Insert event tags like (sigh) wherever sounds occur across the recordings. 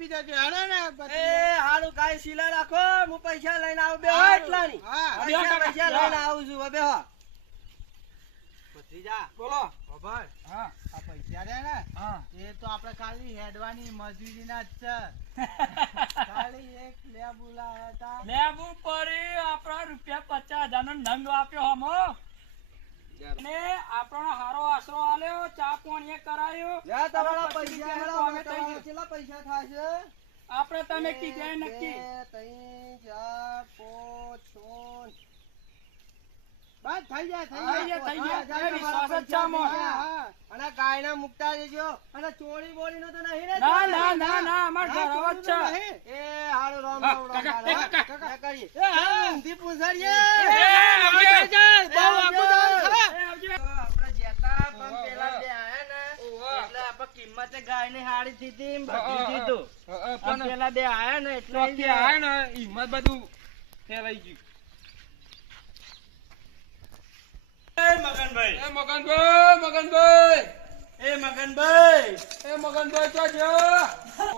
આપી દેજો. હેડે ને એ હારું કાંઈ સિલા રાખો. હું પૈસા લઈને આવું. બે. એટલાની. હા. પૈસા પૈસા લઈને આવું છું. બે હો ભત્રીજા બોલો. ખબર હા આ પૈસા રહ્યા ને. એ તો આપણે ખાલી હેડવાની મજૂરીના જ છે. (laughs) ખાલી એક લે બોલાયા હતા. લેબુ પડી આપણા રૂપિયા પચાસ હજાર નો નંગ આપ્યો હમો. ને આપણો હારો આશરો આલ્યો ચા પાણી કરાયો તમારા પૈસા. કેટલા પૈસા આપણે તમે કીધું નક્કી ત્રણ, ચાર, પાંચ, છ, બસ થઈ જાય થઈ થઈ જાય જાય, થઈ જાય. વિશ્વાસ જ છે આમાં. હા, હા. અને ગાયના મુકતા દેજો અને ચોરી બોરી નો તો નહીં ને ના ના ના ના અમાર ઘર જ છે એ હારું રામ હા, રામ રામ કાકા, કાકા. કાકા એ હા. ઊંધી એ, આવજો. જાય. બહુ આગું જવાનું ખરા. એ આવજો. તો આપણે જેતા પણ ઓહો, પેલા ઓહો. બે આયા ને ઓહો. એટલે આપણે કિંમતે ગાયની હાડી દીધી હા, દીધું. હા, હા, પણ પેલા બે આયા ને એટલે આયા ને હિંમત બધું ફેલાઈ ગયું. એ મગનભાઈ. એ મગનભાઈ મગનભાઈ. એ મગનભાઈ. એ મગનભાઈ તો જો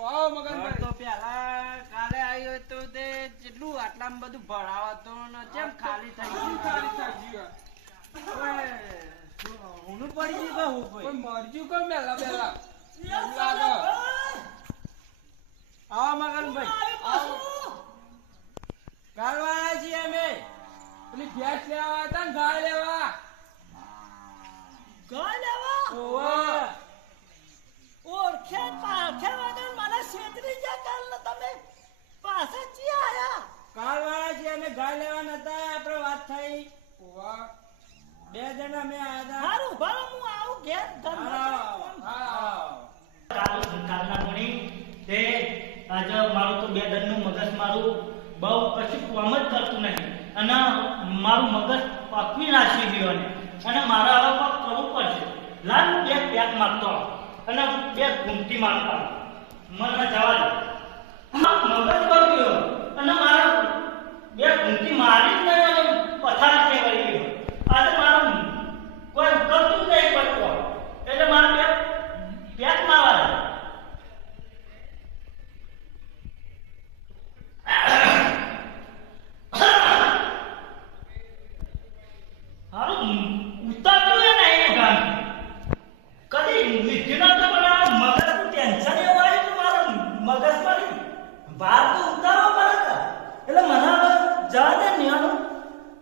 વાહ મગનભાઈ. તો પેલા કાલે આવ્યો તો તે જેટલું આટલામાં બધું ભરાવતો ને કેમ ખાલી થઈ ગયું. ખાલી થઈ ગયું ઊનું પડી ગયું કે હું કોઈ ભાઈ મરજ્યું કેમ એવું લાગે આવો મગનભાઈ. આવો. કાલવાળા છીએ અમે. પેલી ગેસ લેવા હતા ને ગાય લેવા. ગાય લેવા? ઓહો. ઓળખે પારખે વગર મને છેતરી ગયા કાલનો તમે? પાછા ચિયા આયા? કાલવાળા છીએ અમે ગાય લેવા નતા આપણે વાત થઈ. ઓહો. બે જણા મેં આયા હતા. હારું ભલો હું આવું ઘેર આવો, હા આવો. મારું મગજ મારું બહુ અને ગયો અને. મારા હવે કરવું પડશે. લાલ બે પેક મારતો. અને બે ઘૂમટી મારતો. મને જવા મગજ બગડ્યો. અને મારે બે ઘૂમટી મારી જ નહીં અને પથારી ફેરવાઈ ગયો આજે મારું કોઈ કરતું જ નહીં પડતું એટલે મારે બે પેક મારવા દે. હારું ઉતારતું એ નહીં ગામ કદી વિદ્યુનો તો બનાવ મગજનું ટેન્શન એવું આવ્યું કે મારા મગજમાંથી ભાર તો ઉતારવો પડે કે. એટલે મને હવે જવા દે ને એનું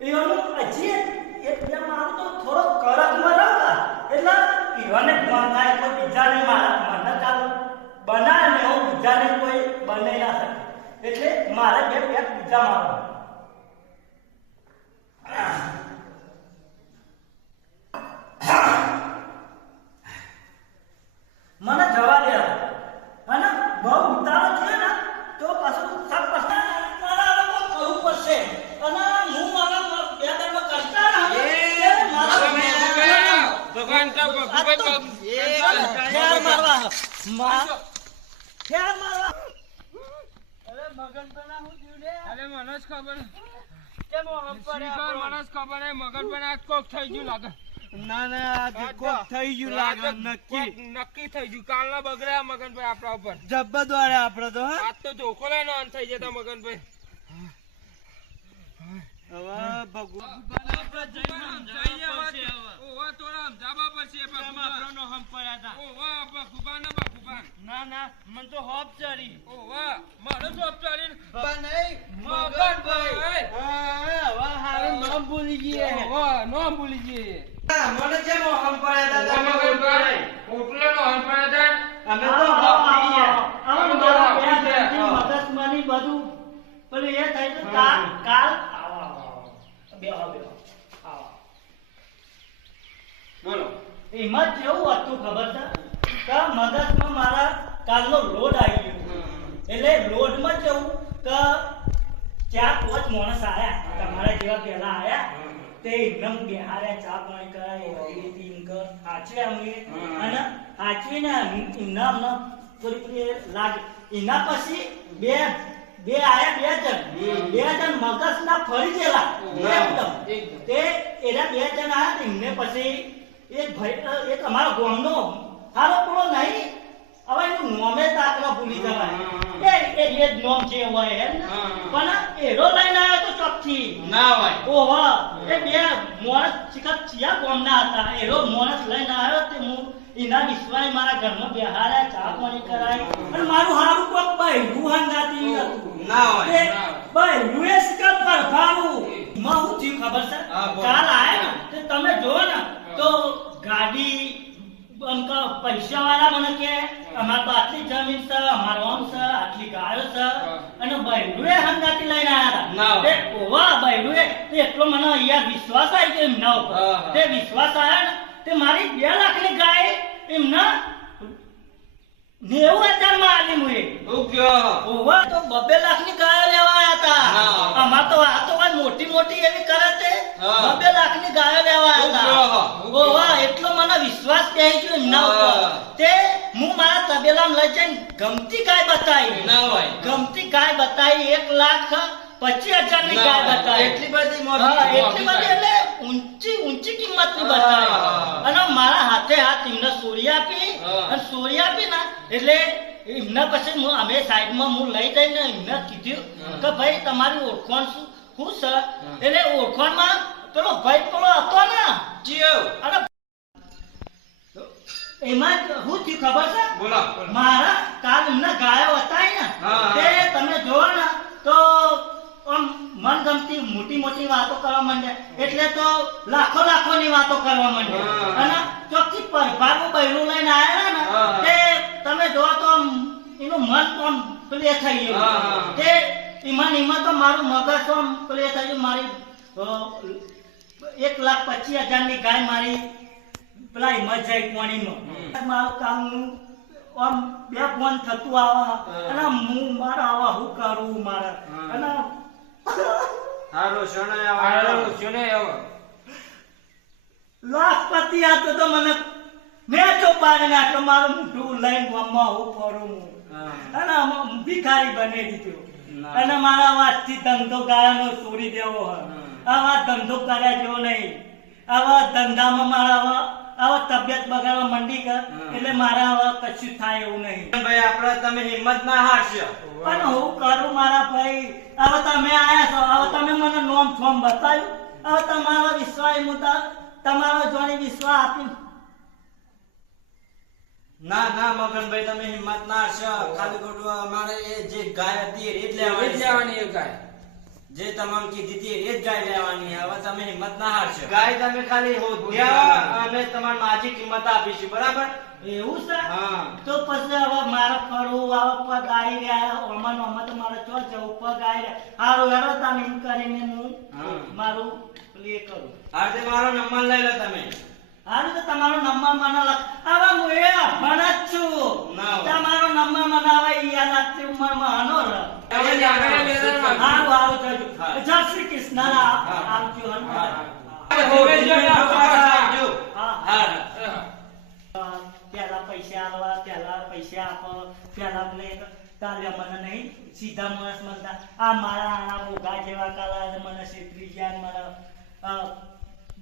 એનું હજી એક બે મારું તો થોડો કરકમાં રહો કે. એટલે ઈવાને ફોન થાય કોઈ બીજાને મારા મને ચાલુ બનાવે ને હું બીજાને કોઈ બનાવી ના શકે એટલે મારે બે પેક બીજા મારવા મને જવા દે હવે. અને બહુ ઉતારો થયો ને તો પાછું સબ પછતા મારા લોકો કરવું પડશે અને હું મારા મ- બે દાડમાં કરતા રહું. એ, એ મારા- ભગવાન તો ભગવાન એ, ફેર મારવા મા ફેર મારવા અરે મગન તો ના હું થયું લે? અરે મને જ ખબર મને ખબર નહીં મગન પણ આ કોક થઈ ગયું લાગે. ના ના આજે કોક થઈ ગયું લાગે નક્કી. નક્કી થઈ ગયું. કાલના બગડ્યા મગનભાઈ આપણા ઉપર. જબ્બર દ્વારા આપડે તો હા? આજ તો ધોકો લઈને અંત થઈ જતા મગનભાઈ હવે ભગવાન ઓવા તોરા સમજાવવા પડશે ભગવાન. ઓવા ભગવાન ને ભગવાન. ના ના મને તો હોપ ચડી. ઓવા મારો જોબ ચાલીને મગનભાઈ. હા હવે હારું નામ ભૂલી ગયે ઓવા નો ભૂલી જઈએ મને કેમ હમ પડ્યા હતા. અમે તો અમે મારા બધું. પેલું એ થાય તો કાલ. બેહો બેહો આવો બોલો એમાં કેવું હતું ખબર છે કે મગજમાં મારા કાલનો લોડ આવી ગયો એટલે લોડમાં કેવું કે ચાર પાંચ માણસ આવ્યા તમારા જેવા પહેલા આવ્યા તે એકદમ બેહાર્યા ચા પાણી કરાય એ રીતે એમ કર હાચવે અમને અને હાચવીને થોડી થોડી લાગે એના પછી બે બે આયા બે જણ. બે જણ મગજના ફરી ગયેલા. એકદમ. તે એના બે જણ આયા એમને પછી એક ભાઈ એક અમારો ગોમનો હારો પૂરો નહીં. હવે એનું નોમે તાકવા ભૂલી જવાય. એ એ જે નોમ છે હોય એમ. પણ એરો લઈને આવ્યો તો ચોખ્ખી ના હોય. ઓહો. એ બે મોણસ શિખર ચિયા ગોમના હતા. એરો મોણસ લઈને આવ્યો તે હું એના વિશ્વાસ મારા ઘરમાં બેહાડ્યા ચા પાણી કરાય અને મારું હારું કોક બહેરું હંગાતી હતું. ના હોય બહેરું એ શિખર પરફારું માં હું થયું ખબર છે કાલ આયા ને તે તમે જો ને તો ગાડી અમુક પૈસા વાળા મને કે અમાર આટલી જમીન છે અમારો આમ છે આટલી ગાયો છે અને બૈરુએ હંગાતી લઈને આવ્યા હતા. ઓવા એટલો મને અહીંયા વિશ્વાસ આવી ગયો એમના ઉપર. તે વિશ્વાસ આવ્યા ને તે મારી બે લાખની ગાય એમના નેવું હજારમાં આલી મુએ હું કયો? ઓવા તો બબ્બે ગાયો લેવા આયા હતા અમાર તો આ તો મોટી મોટી એવી કરે છે બબે લાખની ગાયો લેવા આયા હતા એટલો મને વિશ્વાસ કહે છે એમના ઉપર. તે હું મારા તબેલામાં લઈ જઈને ગમતી ગાય બતાવી. ના હોય. ગમતી ગાય બતાવી એક લાખ પચીસ હજારની ગાય બતાવી. એટલી બધી એટલી બધી એટલે ઊંચી ઊંચી કિંમતની બતાવી અને મારા હાથે હાથ એમને સોરી આપી હા. અને સોરી આપી ના એટલે એમના પછી હું અમે સાઈડમાં હું લઈ જઈને એમને કીધું કે ભાઈ તમારી ઓળખાણ શું? શું છે? એટલે ઓળખાણમાં પેલો ભાઈ પેલો હતો ને. જીવ. અને એમાં શું થયું ખબર છે? બોલો મારા કાલ એમના ગાયો હતા ને. તે તમે જોવો ને તો આમ મનગમતી મોટી મોટી વાતો કરવા માંડ્યા. એટલે તો લાખો લાખો ની વાતો કરવા માંડ્યા. હા. અને ચોખ્ખી પરભાગું બૈરું લઈને આવ્યા ને તે તમે જો તો એનું મન પણ આમ થઈ ગયું. તે એમાં એમાં તો મારું મગજ પણ આમ થઈ ગયું. મારી એક લાખ પચીસ હજારની ગાય મારી પેલા એમાં જાય પાણીમાં મારું કામ આમ બે ફોન થતું આવા અને હું મારા આવા હું કરું મારા. અને હારું શરણાઈ આવો. હારું, શોને આવો. લાખપતિ આ તો મને મેં તો પાડે નાખ્યો મારું મોઢું લઈને ગામમાં હું હું અને ભિખારી બની દીધો અને મારા વાતથી ધંધો ગાળાનો છોડી દેવો આવા ધંધો કર્યા જેવો નહીં આવા ધંધામાં મારા આવા તબિયત બગાડવા મંડી કર એટલે મારા આવા કશું થાય એવું નહીં ભાઈ આપણે તમે હિંમત ના હારશો પણ હું કરું મારા ભાઈ હવે તમે આયા છો હવે તમે મને નોમ ફોર્મ બતાવ્યું હવે તમારો વિશ્વાસ મુદ્દા તમારો જોની વિશ્વાસ આપી ના ના મગનભાઈ તમે હિંમત ના હારશો. ખાલી ખોટું અમારે એ જે ગાય હતી એ જ લેવાની. લેવાની એ ગાય. જે તમામ કીધી હતી એ જ ગાય લેવાની. હવે તમે હિંમત ના હારશો. ગાય તમે ખાલી હોદ્યા અમે તમારી માજી કિંમત આપીશું બરાબર? એવું છે? હા. તો પછી હવે મારે ફરવું આવો પગ આવી રહ્યા ઓમાં અમત તો મારે ચો જવું પગ આવી રહ્યા. હારું હેરો તમે એમ કરીને હું હા. મારું પ્લે કરું. આજે મારો નંબર લઈ લો તમે. હારું તો તમારો નંબર મને લખ. હવે હું એ અભણ જ છું. તમારો નંબર મને હવે યાદ આપતી ઉંમરમાં આનો રહ હવે જાગરણ લેવાનું. હારું હારું જજો જય શ્રી કૃષ્ણ. આવજો હન. હા. હા. આવજો. હા. હા. પેલા પૈસા આલવા પેલા પૈસા આપો. પેલા મને મને નહીં. સીધા માણસ મળતા. આ મારા આણા બોગા જેવા કાલા મને અ,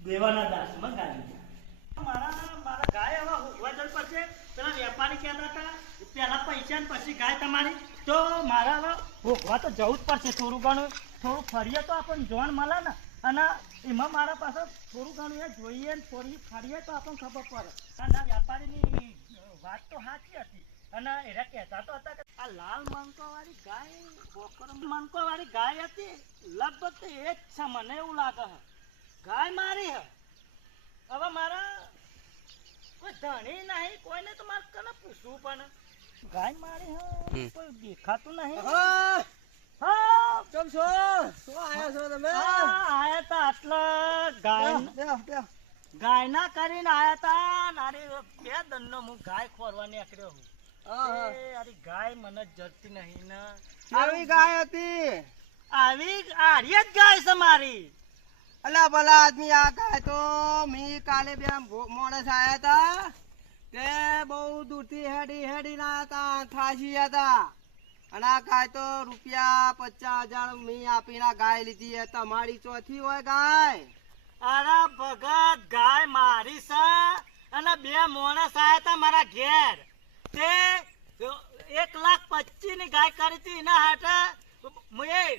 દેવાના દાસમાં ગાલી ગયા જવું જ પડશે થોડું ઘણું. થોડું ફરીએ તો મળે એમાં મારા પાસે થોડું ઘણું એ જોઈએ ને ફરીએ તો આપણને ખબર પડે. અને વેપારીની વાત તો સાચી હતી. અને એના કહેતા તો હતા કે આ લાલ વાળી ગાય બોકર વાળી ગાય હતી. લગભગ એ જ છે મને એવું લાગે છે. ગાય મારી હે. હવે મારા કોઈ ધણી નહીં કોઈને તો મારે કને પૂછવું પણ ગાય મારી હે કોઈ દેખાતું નહીં? હા, હા. કેમ છો? શું આયા છો તમે? આયા તા આટલા ગાય બેહો, બેહો. કરીને આયા તા ને બે દનનો હું ગાય ખોરવા નીકળ્યો હું. હા, હા. એ આરી ગાય મને જડતી નહીં ને. કેવી ગાય હતી. આવી આરી જ ગાય છે મારી. અલા ભલા આદમી આ ગાય તો મી કાલે બે મોણસ આયા હતા તે બહુ દૂરથી હેડી હેડી ના હતા થાશી હતા. અને આ ગાય તો રૂપિયા પચાસ હજાર મી આપીને ગાય લીધી તમારી ચોથી હોય ગાય. અરે ભગત, ગાય મારી છે. અને બે મોણસ આયા હતા મારા ઘેર. તે એક લાખ પચીસની ગાય કરી હતી એના હાટે.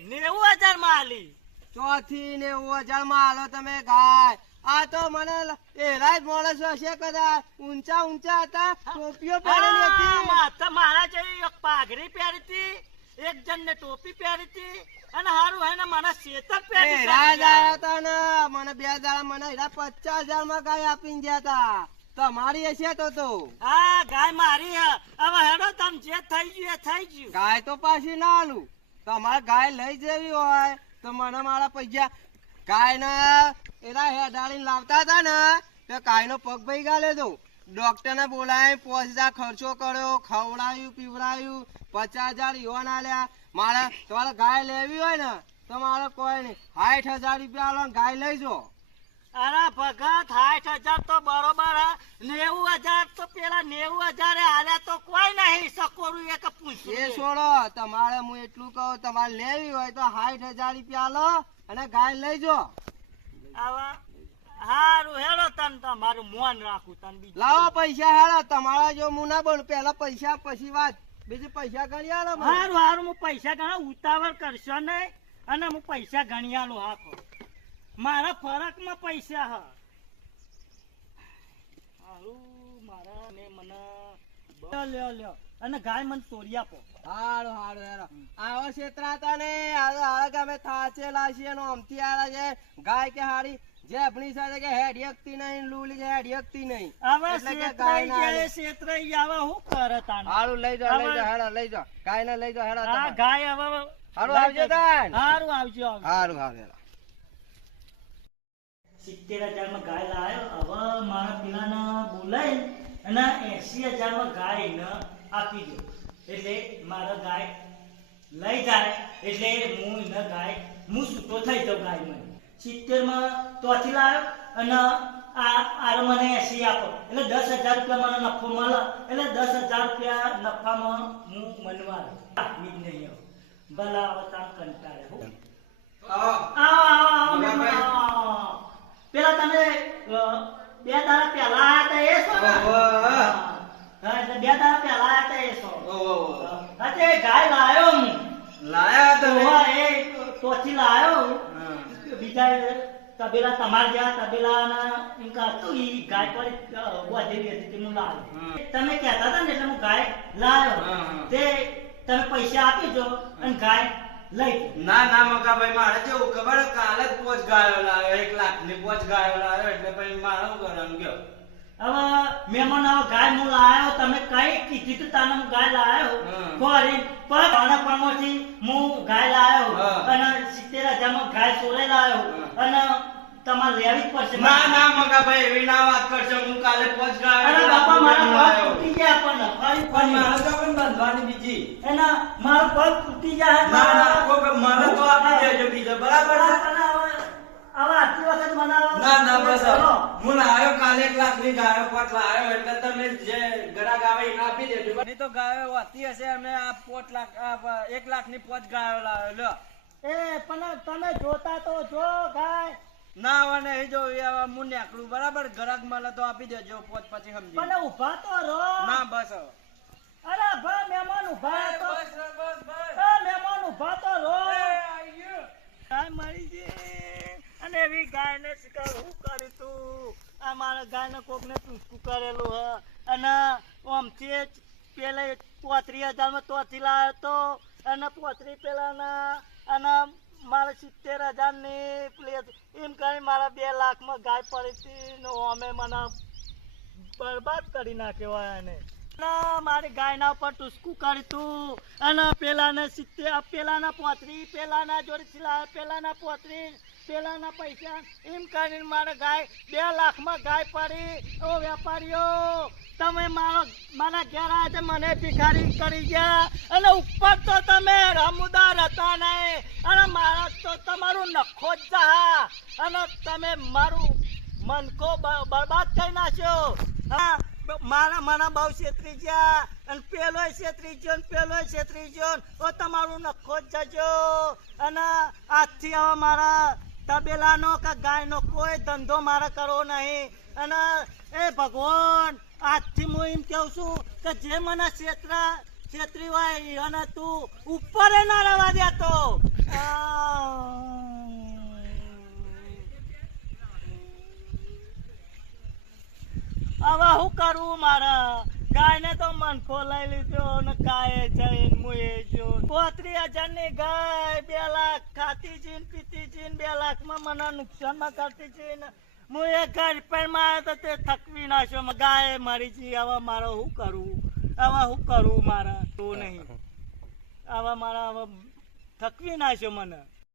નેવું હજારમાં આલી ચોથી ને હજારમાં હાલો તમે ગાય. આ તો મને લ- એરાય જ માણસો હશે કદાચ. ઊંચા ઊંચા હતા ટોપીઓ પહેરેલી હતી. મારા જેવી એક પાઘડી પહેરી હતી એક જણ ને ટોપી પહેરી હતી અને હારું હે ને મને શેતર પહેરી રાજ આવ્યા હતા ને મને બે દાડા મને એરા પચાસ હજારમાં ગાય આપીને ગયા હતા. તમારી હશે તો તો. હા ગાય મારી હે. હવે હેડો તમ જે થઈ ગયું એ થઈ ગયું. ગાય તો પાછી ના આલું. તમારે ગાય લઈ જવી હોય. તો મને મારા પૈસા ગાય ને, એના હેડાળીને લાવતા હતા ને, તો કાયનો પગ ભાઈ ગાલે ડોક્ટર ને બોલાય પાંચ ખર્ચો કર્યો, ખવડાયું, પીવડાયું, પચાસ હજાર ઈવન આલ્યા. મારે, તમારે ગાય લેવી હોય ને, તો મારે કોઈ નહીં. સાઠ હજાર રૂપિયા ગાય લઈ જો. અરે ભગત સાઠ હજાર તો બરોબર નેવું હજાર તો પેલા નેવું હજાર આલ્યા તો કોઈ નહીં સકોરું એક એ છોડો તમારે હું એટલું કહું તમારે લેવી હોય તો સાઠ હજાર રૂપિયા લો અને ગાય લઈજો હારું હેડો તન તમારું મોન રાખું તન બીજું. લાવો પૈસા હેડો તમારા જો હું ના બનું પેલા પૈસા પછી વાત. બીજું પૈસા ગણી આલો હારું હારું હું પૈસા ગણા ઉતાવળ કરશો નહીં અને હું પૈસા ગણી આલું હાખો મારા ફરકમાં પૈસા હ. હારું મારા ને મને લ્યો લ્યો લ્યો. અને ગાય મને તોડી આપો. હારું હારું હેડો આવો છેતરાતા ને હાલો હાલો કે અમે થાચે લાશીએ ને આમથી આલા છે. ગાય કે હારી? જે આપણી સાથે કે હેડી હકતી નહીં લૂલી કે હેડી હકતી નહીં. આવા ના જાય. શેતરાઈ હું કરે તાને? હારું લઈ જાઓ લઈ જાઓ હેડા લઈ જાઓ. ગાય ને લઈ જાઓ હેડા આ ગાય હવે હારું આવજો તાન. હારું આવજો આવજો. હારું હારું હેડો. સિત્તેર હજારમાં ગાય લાવ્યો હવે મારા પેલાને બોલાય અને એસી હજારમાં ગાય ને આપી દો. એટલે મારો ગાય લઈ જાય એટલે હું એને ગાય હું છૂટો થઈ જાઉં ગાય મને સિત્તેરમાં તોથી લાવ્યો અને આ આર મને એસી આપો. એટલે દસ હજાર રૂપિયા મને નફો મળે એટલે દસ હજાર રૂપિયા નફામાં હું મનવા આપી જ નહીં. ભલા હવે કંટાળે આવો, આવો, આવો. પેલા તમે બે તારા પહેલા આયા હતા એ સો હા, એટલે બે તારા પહેલા આયા હતા એ સો ઓહો, ઓહો. હા, તે ગાય લાયો હું. લાયા તો એ તોચી લાયો બીજા તબેલા તમાર જ્યાં તબેલાના એમ હતું ઈ ગાય પર ઊભા વધેલી હતી તે લાવ તમે કહેતા હતા ને એટલે હું ગાય હા. તે તમે પૈસા આપી દો અને ગાય લઈ. ના ના મગાભાઈ મારે જેવું ખબર કાલે જ પોચ ગાયો લાવ્યો એક લાખની પોચ ગાયો લાવ્યો એટલે પછી મારે શું કરવાનું? કયો હવે મહેમાન આવો ગાય હું લાયો તમે કઈ કીધી તું તાને હું ગાય લાવ્યો. કોરી પર નાનપણમાંથી હું ગાય લાવ્યો અને સિત્તેર હજારમાં ગાય ચોરે લાવ્યો અને તમારે લેવી જ પડશે. ના ના મગાભાઈ એવી ના વાત કરશે. હું કાલે ગાયો અરે બાપા મારા પગ તૂટી ગયા પણ ફરી ફરી મારા તો પણ બાંધવાની બીજી. એના મારો પગ તૂટી જાય ના ના મને તો આપી દેજો બીજો. બરાબર છે? અને હવે હવે આટલી વખત બનાવો ના ના બસ હું લાવ્યો કાલે એક લાખની ગાયો પોટ લાવ્યો એટલે તમે જે ગરાગ આવે એને આપી દેજો. નહીં તો ગાયો હોતી હશે અમે આ પોચ લાખ એક લાખની પોચ ગાયો લાવ્યો. લ્યો. એ પણ તમે જોતા તો જો ગાય. ના હવે નહીં જો હવે હું બરાબર ગરાક મળે તો આપી દેજો પોત પછી સમજી મને ઊભા તો રહો. ના બસ અરે ભા મહેમાન ઊભા તો. બસ બસ બસ મહેમાન ઊભા તો રહો. ગાય મારી ગઈ અને એવી ગાયને શિકાર હું કરી તું? આ મારા ગાયને કોકને ટૂંકું કરેલું હ. અને આમથી પેલા પેલે હજાર હજારમાં તોથી લાવ્યો તો અને પોત્રી પેલાના અને મારે સિત્તેર હજારની પ્લેટ એમ કરી મારા બે લાખમાં ગાય પડી હતી ને અમે મને બરબાદ કરી નાખ્યો એને. મારી ગાયના ઉપર ટુસકું કરી તું. અને પેલાને સિત્તેર, પેલાના પોતરી પેલાના જોડે પેલાના પોતરી પેલાના પૈસા એમ કરીને મારે ગાય બે લાખમાં ગાય પડી. ઓ વેપારીઓ, તમે મારો મારા ઘેર આજે છે મને ભિખારી કરી ગયા. અને ઉપર તો તમે રમુદાર હતા નહીં. અને મારા તો તમારું નખો જ જા અને તમે મારું મનકો બરબાદ કરી નાખ્યો. હા મારા મારા બહુ છેતરી ગયા. અને પેલો છેતરી ગયો ને પેલો છેતરી ગયો તમારું નખો જ જજો. અને આજથી હવે મારા તબેલાનો કે ગાયનો કોઈ ધંધો મારે કરવો નહીં. અને એ ભગવાન, આજથી હું એમ કહું છું કે જે મને ક્ષેત્ર છેતરી હોય અને તું ઉપર ના રહેવા દેતો હવે શું કરવું મારા ગાયને તો મન ખોલાઈ લીધો ને કાય જઈને મુએ જો પોત્રી હજારની ગાય બે લાખ ખાતી જીન, પીતી જીન, બે લાખમાં મને નુકસાનમાં કરતી જીન. હું એ ઘર પરમાં તો તે થકવી નાખ્યો ગાય મારી જી હવે મારે શું કરવું હવે શું કરવું મારે? તું નહીં. હવે મારા હવે થકવી નાખ્યો મને.